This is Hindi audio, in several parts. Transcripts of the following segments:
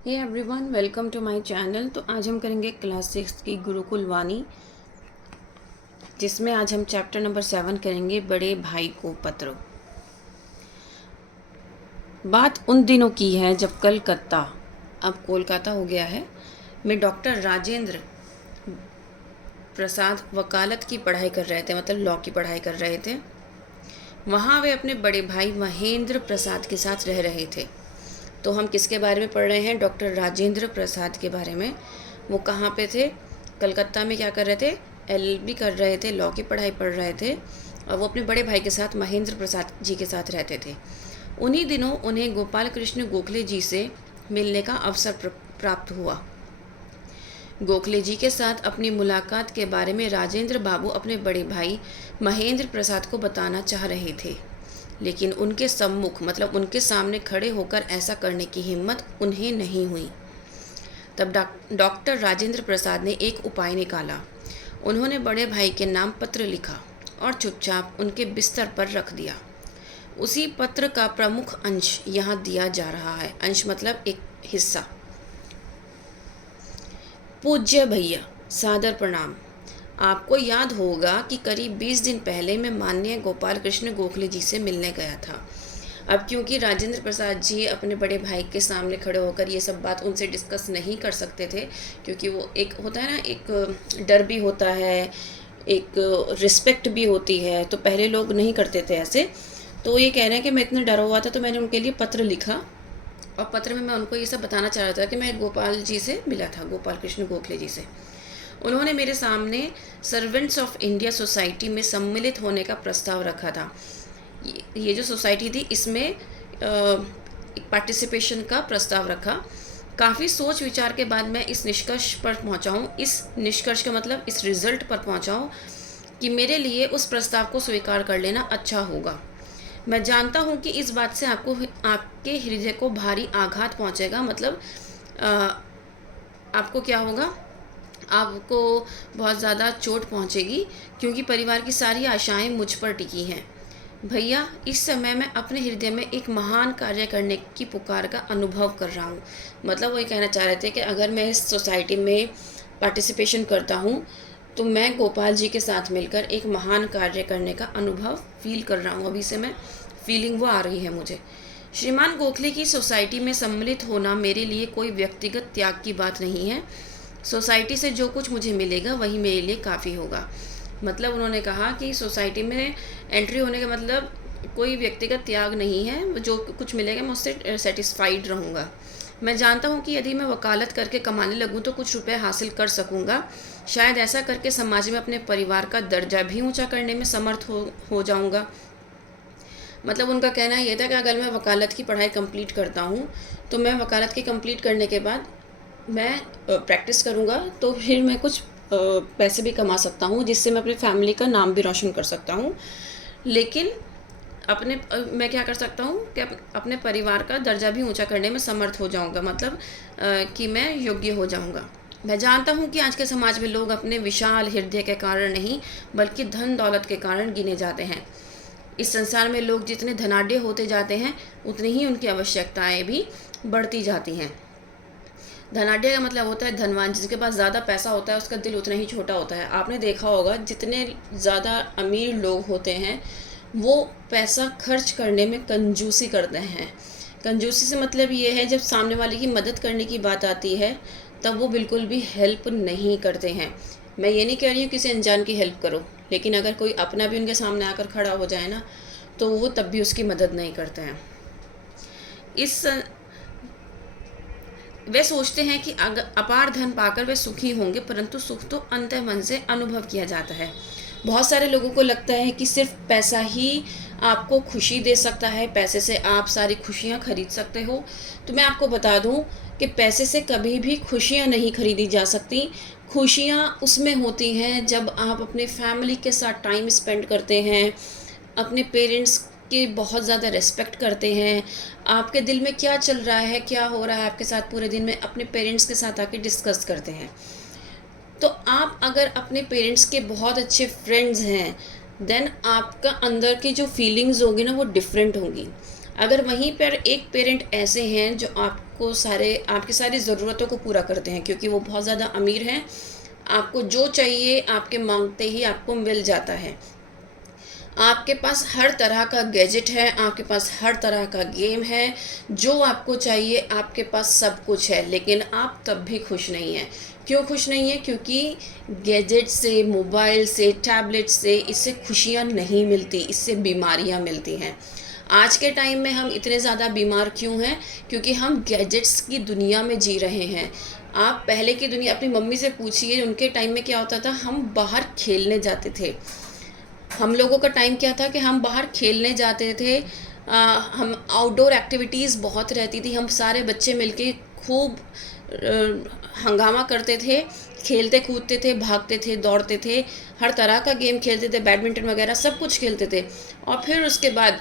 Hey everyone, welcome to my channel. तो आज हम करेंगे क्लास 6 की गुरुकुल वाणी, जिसमें आज हम चैप्टर नंबर 7 करेंगे, बड़े भाई को पत्र। बात उन दिनों की है जब कलकत्ता, अब कोलकाता हो गया है, में डॉक्टर राजेंद्र प्रसाद वकालत की पढ़ाई कर रहे थे, मतलब लॉ की पढ़ाई कर रहे थे। वहाँ वे अपने बड़े भाई महेंद्र प्रसाद के साथ रह रहे थे। तो हम किसके बारे में पढ़ रहे हैं? डॉक्टर राजेंद्र प्रसाद के बारे में। वो कहाँ पे थे? कलकत्ता में क्या कर रहे थे? एलएलबी कर रहे थे, लॉ की पढ़ाई पढ़ रहे थे, और वो अपने बड़े भाई के साथ महेंद्र प्रसाद जी के साथ रहते थे। उन्हीं दिनों उन्हें गोपाल कृष्ण गोखले जी से मिलने का अवसर प्राप्त हुआ। गोखले जी के साथ अपनी मुलाकात के बारे में राजेंद्र बाबू अपने बड़े भाई महेंद्र प्रसाद को बताना चाह रहे थे, लेकिन उनके सम्मुख, मतलब उनके सामने खड़े होकर ऐसा करने की हिम्मत उन्हें नहीं हुई। तब डॉक्टर राजेंद्र प्रसाद ने एक उपाय निकाला। उन्होंने बड़े भाई के नाम पत्र लिखा और चुपचाप उनके बिस्तर पर रख दिया। उसी पत्र का प्रमुख अंश यहाँ दिया जा रहा है। अंश मतलब एक हिस्सा। पूज्य भैया, सादर प्रणाम। आपको याद होगा कि करीब 20 दिन पहले मैं माननीय गोपाल कृष्ण गोखले जी से मिलने गया था। अब क्योंकि राजेंद्र प्रसाद जी अपने बड़े भाई के सामने खड़े होकर ये सब बात उनसे डिस्कस नहीं कर सकते थे, क्योंकि वो एक होता है ना, एक डर भी होता है, एक रिस्पेक्ट भी होती है, तो पहले लोग नहीं करते थे ऐसे। तो ये कह रहे हैं कि मैं इतना डरा हुआ था, तो मैंने उनके लिए पत्र लिखा, और पत्र में मैं उनको ये सब बताना चाह रहा था कि मैं गोपाल जी से मिला था, गोपाल कृष्ण गोखले जी से। उन्होंने मेरे सामने सर्वेंट्स ऑफ इंडिया सोसाइटी में सम्मिलित होने का प्रस्ताव रखा था। ये जो सोसाइटी थी, इसमें पार्टिसिपेशन का प्रस्ताव रखा। काफ़ी सोच विचार के बाद मैं इस निष्कर्ष पर पहुंचा हूँ, इस निष्कर्ष का मतलब इस रिज़ल्ट पर पहुंचा हूँ कि मेरे लिए उस प्रस्ताव को स्वीकार कर लेना अच्छा होगा। मैं जानता हूँ कि इस बात से आपके हृदय को भारी आघात पहुँचेगा, मतलब आपको क्या होगा, आपको बहुत ज़्यादा चोट पहुँचेगी, क्योंकि परिवार की सारी आशाएं मुझ पर टिकी हैं। भैया, इस समय मैं अपने हृदय में एक महान कार्य करने की पुकार का अनुभव कर रहा हूँ। मतलब वो ये कहना चाह रहे थे कि अगर मैं इस सोसाइटी में पार्टिसिपेशन करता हूँ तो मैं गोपाल जी के साथ मिलकर एक महान कार्य करने का अनुभव फील कर रहा हूँ। अभी से मैं फीलिंग वो आ रही है मुझे। श्रीमान गोखले की सोसाइटी में सम्मिलित होना मेरे लिए कोई व्यक्तिगत त्याग की बात नहीं है। सोसाइटी से जो कुछ मुझे मिलेगा वही मेरे लिए काफ़ी होगा। मतलब उन्होंने कहा कि सोसाइटी में एंट्री होने का मतलब कोई व्यक्तिगत त्याग नहीं है, जो कुछ मिलेगा मैं उससे सेटिस्फाइड रहूँगा। मैं जानता हूँ कि यदि मैं वकालत करके कमाने लगूँ तो कुछ रुपए हासिल कर सकूँगा। शायद ऐसा करके समाज में अपने परिवार का दर्जा भी ऊंचा करने में समर्थ हो जाऊँगा। मतलब उनका कहना ये था कि अगर मैं वकालत की पढ़ाई कंप्लीट करता हूँ तो मैं वकालत की कंप्लीट करने के बाद मैं प्रैक्टिस करूँगा, तो फिर मैं कुछ पैसे भी कमा सकता हूँ, जिससे मैं अपनी फैमिली का नाम भी रोशन कर सकता हूँ। लेकिन मैं क्या कर सकता हूँ कि अपने परिवार का दर्जा भी ऊंचा करने में समर्थ हो जाऊँगा, मतलब कि मैं योग्य हो जाऊँगा। मैं जानता हूँ कि आज के समाज में लोग अपने विशाल हृदय के कारण नहीं, बल्कि धन दौलत के कारण गिने जाते हैं। इस संसार में लोग जितने धनाढ्य होते जाते हैं, उतनी ही उनकी आवश्यकताएं भी बढ़ती जाती हैं। धनाढ्य का मतलब होता है धनवान, जिसके पास ज़्यादा पैसा होता है उसका दिल उतना ही छोटा होता है। आपने देखा होगा, जितने ज़्यादा अमीर लोग होते हैं वो पैसा खर्च करने में कंजूसी करते हैं। कंजूसी से मतलब ये है, जब सामने वाले की मदद करने की बात आती है तब वो बिल्कुल भी हेल्प नहीं करते हैं। मैं ये नहीं कह रही हूँ किसी अनजान की हेल्प करो, लेकिन अगर कोई अपना भी उनके सामने आकर खड़ा हो जाए ना, तो वो तब भी उसकी मदद नहीं करते हैं। इस वे सोचते हैं कि अगर अपार धन पाकर वे सुखी होंगे, परंतु सुख तो अंतः मन से अनुभव किया जाता है। बहुत सारे लोगों को लगता है कि सिर्फ पैसा ही आपको खुशी दे सकता है, पैसे से आप सारी खुशियां खरीद सकते हो। तो मैं आपको बता दूं कि पैसे से कभी भी खुशियां नहीं खरीदी जा सकती। खुशियां उसमें होती हैं जब आप अपने फैमिली के साथ टाइम स्पेंड करते हैं, अपने पेरेंट्स की बहुत ज़्यादा रिस्पेक्ट करते हैं, आपके दिल में क्या चल रहा है, क्या हो रहा है आपके साथ पूरे दिन में, अपने पेरेंट्स के साथ आके डिस्कस करते हैं। तो आप अगर अपने पेरेंट्स के बहुत अच्छे फ्रेंड्स हैं, देन आपका अंदर की जो फीलिंग्स होगी ना वो डिफरेंट होंगी। अगर वहीं पर एक पेरेंट ऐसे हैं जो आपकी सारी ज़रूरतों को पूरा करते हैं, क्योंकि वो बहुत ज़्यादा अमीर हैं। आपको जो चाहिए आपके मांगते ही आपको मिल जाता है। आपके पास हर तरह का गैजेट है, आपके पास हर तरह का गेम है, जो आपको चाहिए आपके पास सब कुछ है, लेकिन आप तब भी खुश नहीं हैं। क्यों खुश नहीं हैं? क्योंकि गैजेट से, मोबाइल से, टैबलेट से, इससे खुशियाँ नहीं मिलती, इससे बीमारियाँ मिलती हैं। आज के टाइम में हम इतने ज़्यादा बीमार क्यों हैं? क्योंकि हम गैजेट्स की दुनिया में जी रहे हैं। आप पहले की दुनिया अपनी मम्मी से पूछिए, उनके टाइम में क्या होता था, हम बाहर खेलने जाते थे। हम लोगों का टाइम क्या था कि हम बाहर खेलने जाते थे। हम आउटडोर एक्टिविटीज़ बहुत रहती थी, हम सारे बच्चे मिलके खूब हंगामा करते थे, खेलते कूदते थे, भागते थे, दौड़ते थे, हर तरह का गेम खेलते थे, बैडमिंटन वगैरह सब कुछ खेलते थे। और फिर उसके बाद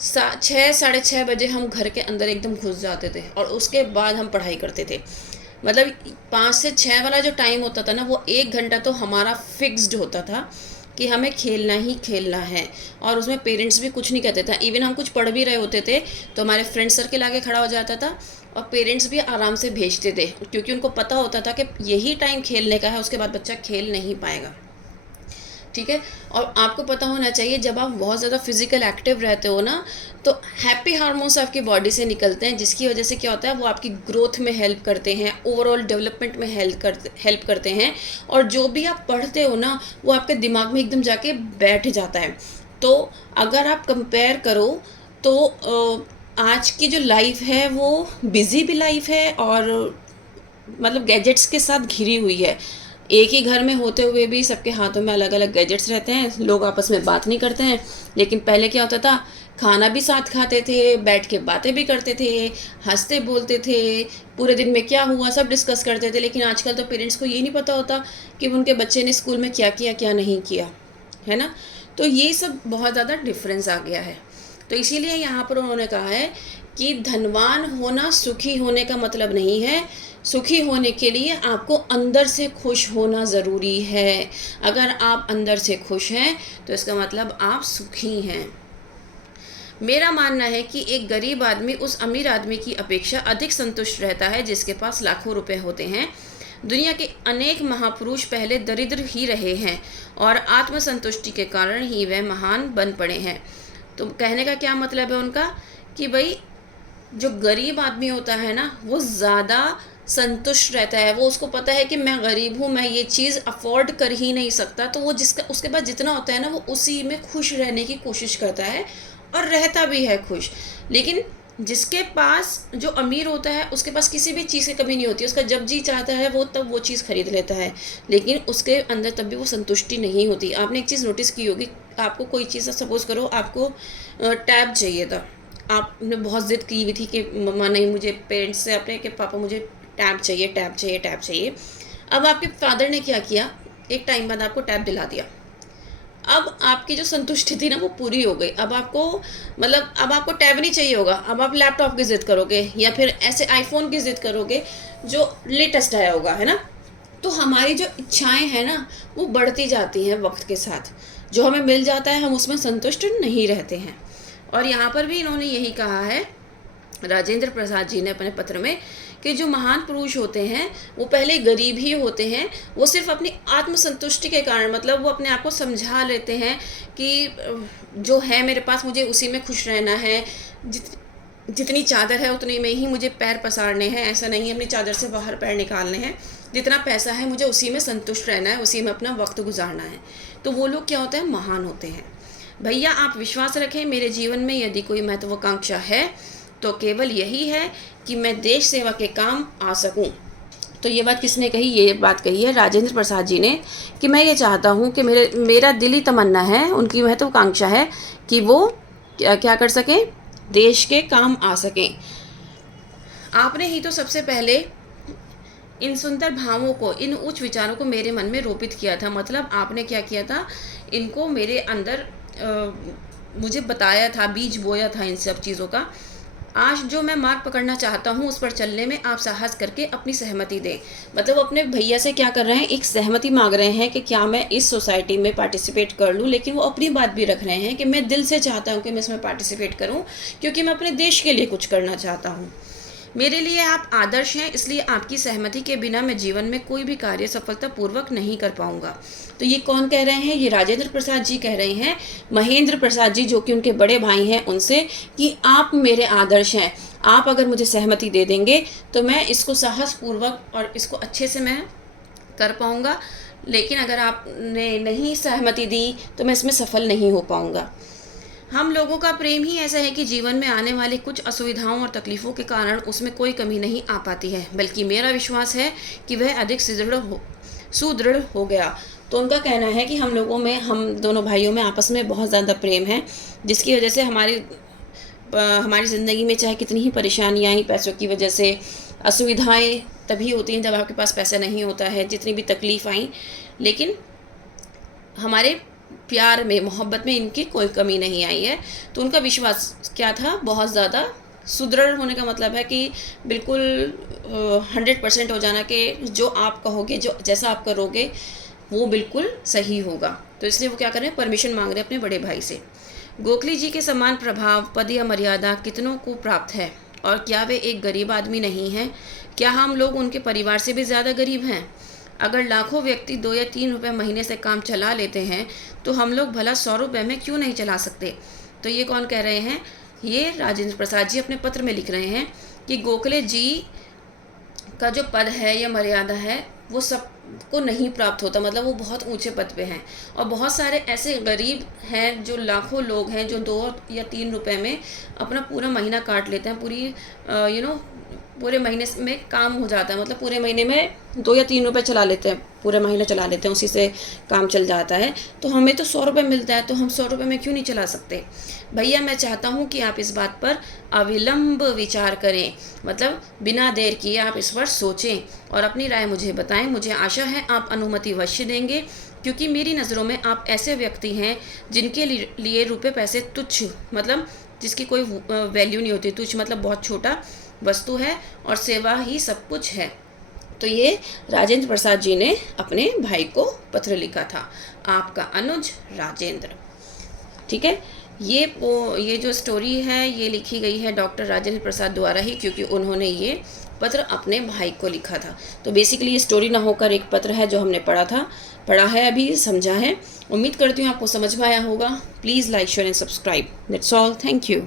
6 साढ़े 6 बजे हम घर के अंदर एकदम घुस जाते थे और उसके बाद हम पढ़ाई करते थे। मतलब 5 से 6 वाला जो टाइम होता था ना, वो 1 घंटा तो हमारा फिक्स्ड होता था कि हमें खेलना ही खेलना है, और उसमें पेरेंट्स भी कुछ नहीं कहते थे। इवन हम कुछ पढ़ भी रहे होते थे तो हमारे फ्रेंड सर्किल आगे खड़ा हो जाता था और पेरेंट्स भी आराम से भेजते थे, क्योंकि उनको पता होता था कि यही टाइम खेलने का है, उसके बाद बच्चा खेल नहीं पाएगा। ठीक है। और आपको पता होना चाहिए, जब आप बहुत ज़्यादा फिजिकल एक्टिव रहते हो ना, तो हैप्पी हार्मोन्स आपकी बॉडी से निकलते हैं, जिसकी वजह से क्या होता है, वो आपकी ग्रोथ में हेल्प करते हैं, ओवरऑल डेवलपमेंट में हेल्प करते हैं। और जो भी आप पढ़ते हो ना, वो आपके दिमाग में एकदम जाके बैठ जाता है। तो अगर आप कंपेयर करो तो आज की जो लाइफ है वो बिज़ी भी लाइफ है, और मतलब गैजेट्स के साथ घिरी हुई है। एक ही घर में होते हुए भी सबके हाथों में अलग अलग गैजेट्स रहते हैं, लोग आपस में बात नहीं करते हैं। लेकिन पहले क्या होता था, खाना भी साथ खाते थे, बैठ के बातें भी करते थे, हंसते बोलते थे, पूरे दिन में क्या हुआ सब डिस्कस करते थे। लेकिन आजकल तो पेरेंट्स को ये नहीं पता होता कि उनके बच्चे ने स्कूल में क्या किया क्या नहीं किया, है ना। तो ये सब बहुत ज़्यादा डिफरेंस आ गया है। तो इसीलिए यहाँ पर उन्होंने कहा है कि धनवान होना सुखी होने का मतलब नहीं है। सुखी होने के लिए आपको अंदर से खुश होना ज़रूरी है। अगर आप अंदर से खुश हैं तो इसका मतलब आप सुखी हैं। मेरा मानना है कि एक गरीब आदमी उस अमीर आदमी की अपेक्षा अधिक संतुष्ट रहता है जिसके पास लाखों रुपए होते हैं। दुनिया के अनेक महापुरुष पहले दरिद्र ही रहे हैं और आत्मसंतुष्टि के कारण ही वह महान बन पड़े हैं। तो कहने का क्या मतलब है उनका, कि भाई जो गरीब आदमी होता है ना, वो ज़्यादा संतुष्ट रहता है। वो उसको पता है कि मैं गरीब हूँ, मैं ये चीज़ अफोर्ड कर ही नहीं सकता, तो वो जिसका उसके पास जितना होता है ना, वो उसी में खुश रहने की कोशिश करता है और रहता भी है खुश। लेकिन जिसके पास, जो अमीर होता है, उसके पास किसी भी चीज़ की कमी नहीं होती, उसका जब जी चाहता है वो तब वो चीज़ खरीद लेता है, लेकिन उसके अंदर तब भी वो संतुष्टि नहीं होती। आपने एक चीज़ नोटिस की होगी, आपको कोई चीज़, सपोज़ करो आपको टैब चाहिए था, आपने बहुत ज़िद की हुई थी कि मम्मा नहीं, मुझे पेरेंट्स से अपने कि पापा मुझे टैब चाहिए, टैब चाहिए, टैब चाहिए। अब आपके फादर ने क्या किया, एक टाइम बाद आपको टैब दिला दिया। अब आपकी जो संतुष्टि थी ना, वो पूरी हो गई। अब आपको मतलब अब आपको टैब नहीं चाहिए होगा, अब आप लैपटॉप की ज़िद करोगे या फिर ऐसे आईफोन की ज़िद करोगे जो लेटेस्ट आया होगा, है ना। तो हमारी जो इच्छाएं हैं ना, वो बढ़ती जाती हैं वक्त के साथ। जो हमें मिल जाता है हम उसमें संतुष्ट नहीं रहते हैं। और यहाँ पर भी इन्होंने यही कहा है, राजेंद्र प्रसाद जी ने अपने पत्र में, कि जो महान पुरुष होते हैं वो पहले गरीब ही होते हैं। वो सिर्फ अपनी आत्मसंतुष्टि के कारण, मतलब वो अपने आप को समझा लेते हैं कि जो है मेरे पास, मुझे उसी में खुश रहना है, जितनी चादर है उतनी में ही मुझे पैर पसारने हैं, ऐसा नहीं है अपनी चादर से बाहर पैर निकालने हैं। जितना पैसा है मुझे उसी में संतुष्ट रहना है, उसी में अपना वक्त गुजारना है। तो वो लोग क्या होते हैं, महान होते हैं। भैया आप विश्वास रखें, मेरे जीवन में यदि कोई महत्वाकांक्षा है तो केवल यही है कि मैं देश सेवा के काम आ सकूं। तो ये बात किसने कही, ये बात कही है राजेंद्र प्रसाद जी ने, कि मैं ये चाहता हूं कि मेरा दिली तमन्ना है, उनकी महत्वाकांक्षा है कि वो क्या कर सकें, देश के काम आ सकें। आपने ही तो सबसे पहले इन सुंदर भावों को, इन उच्च विचारों को मेरे मन में रोपित किया था। मतलब आपने क्या किया था, इनको मेरे अंदर मुझे बताया था, बीज बोया था इन सब चीज़ों का। आज जो मैं मार्ग पकड़ना चाहता हूँ उस पर चलने में आप साहस करके अपनी सहमति दें। मतलब अपने भैया से क्या कर रहे हैं, एक सहमति मांग रहे हैं कि क्या मैं इस सोसाइटी में पार्टिसिपेट कर लूँ। लेकिन वो अपनी बात भी रख रहे हैं कि मैं दिल से चाहता हूँ कि मैं इसमें पार्टिसिपेट करूँ, क्योंकि मैं अपने देश के लिए कुछ करना चाहता हूँ। मेरे लिए आप आदर्श हैं, इसलिए आपकी सहमति के बिना मैं जीवन में कोई भी कार्य सफलतापूर्वक नहीं कर पाऊंगा। तो ये कौन कह रहे हैं? ये राजेंद्र प्रसाद जी कह रहे हैं महेंद्र प्रसाद जी, जो कि उनके बड़े भाई हैं, उनसे कि आप मेरे आदर्श हैं, आप अगर मुझे सहमति दे देंगे तो मैं इसको साहसपूर्वक और इसको अच्छे से मैं कर पाऊंगा, लेकिन अगर आपने नहीं सहमति दी तो मैं इसमें सफल नहीं हो पाऊंगा। हम लोगों का प्रेम ही ऐसा है कि जीवन में आने वाले कुछ असुविधाओं और तकलीफ़ों के कारण उसमें कोई कमी नहीं आ पाती है, बल्कि मेरा विश्वास है कि वह अधिक सुदृढ़ हो गया। तो उनका कहना है कि हम लोगों में, हम दोनों भाइयों में आपस में बहुत ज़्यादा प्रेम है, जिसकी वजह से हमारी ज़िंदगी में चाहे कितनी ही परेशानियाँ आई, पैसों की वजह से असुविधाएं तभी होती हैं जब आपके पास पैसा नहीं होता है, जितनी भी तकलीफ़ आई, लेकिन हमारे प्यार में, मोहब्बत में इनकी कोई कमी नहीं आई है। तो उनका विश्वास क्या था? बहुत ज़्यादा सुदृढ़ होने का मतलब है कि बिल्कुल 100% हो जाना कि जो आप कहोगे, जो जैसा आप करोगे वो बिल्कुल सही होगा। तो इसलिए वो क्या कर रहे हैं? परमिशन मांग रहे हैं अपने बड़े भाई से। गोखले जी के समान प्रभाव, पद या मर्यादा कितनों को प्राप्त है, और क्या वे एक गरीब आदमी नहीं हैं? क्या हम लोग उनके परिवार से भी ज़्यादा गरीब हैं? अगर लाखों व्यक्ति 2 या 3 रुपये महीने से काम चला लेते हैं तो हम लोग भला 100 रुपये में क्यों नहीं चला सकते? तो ये कौन कह रहे हैं? ये राजेंद्र प्रसाद जी अपने पत्र में लिख रहे हैं कि गोखले जी का जो पद है या मर्यादा है वो सबको नहीं प्राप्त होता, मतलब वो बहुत ऊंचे पद पे हैं, और बहुत सारे ऐसे गरीब हैं, जो लाखों लोग हैं जो 2 या 3 रुपये में अपना पूरा महीना काट लेते हैं, पूरे महीने में काम हो जाता है, मतलब पूरे महीने में 2 या 3 रुपये चला लेते हैं, पूरे महीने चला लेते हैं, उसी से काम चल जाता है। तो हमें तो 100 रुपये मिलता है, तो हम 100 रुपये में क्यों नहीं चला सकते? भैया मैं चाहता हूँ कि आप इस बात पर अविलंब विचार करें, मतलब बिना देर किए आप इस पर सोचें और अपनी राय मुझे बताएं। मुझे आशा है आप अनुमति अवश्य देंगे, क्योंकि मेरी नज़रों में आप ऐसे व्यक्ति हैं जिनके लिए रुपये पैसे तुच्छ, मतलब जिसकी कोई वैल्यू नहीं होती। तुच्छ मतलब बहुत छोटा वस्तु है और सेवा ही सब कुछ है। तो ये राजेंद्र प्रसाद जी ने अपने भाई को पत्र लिखा था, आपका अनुज राजेंद्र। ठीक है, ये जो स्टोरी है ये लिखी गई है डॉक्टर राजेंद्र प्रसाद द्वारा ही, क्योंकि उन्होंने ये पत्र अपने भाई को लिखा था। तो बेसिकली ये स्टोरी ना होकर एक पत्र है जो हमने पढ़ा है अभी, समझा है। उम्मीद करती हूँ आपको समझ में आया होगा। Please like, share and subscribe. That's all, thank you.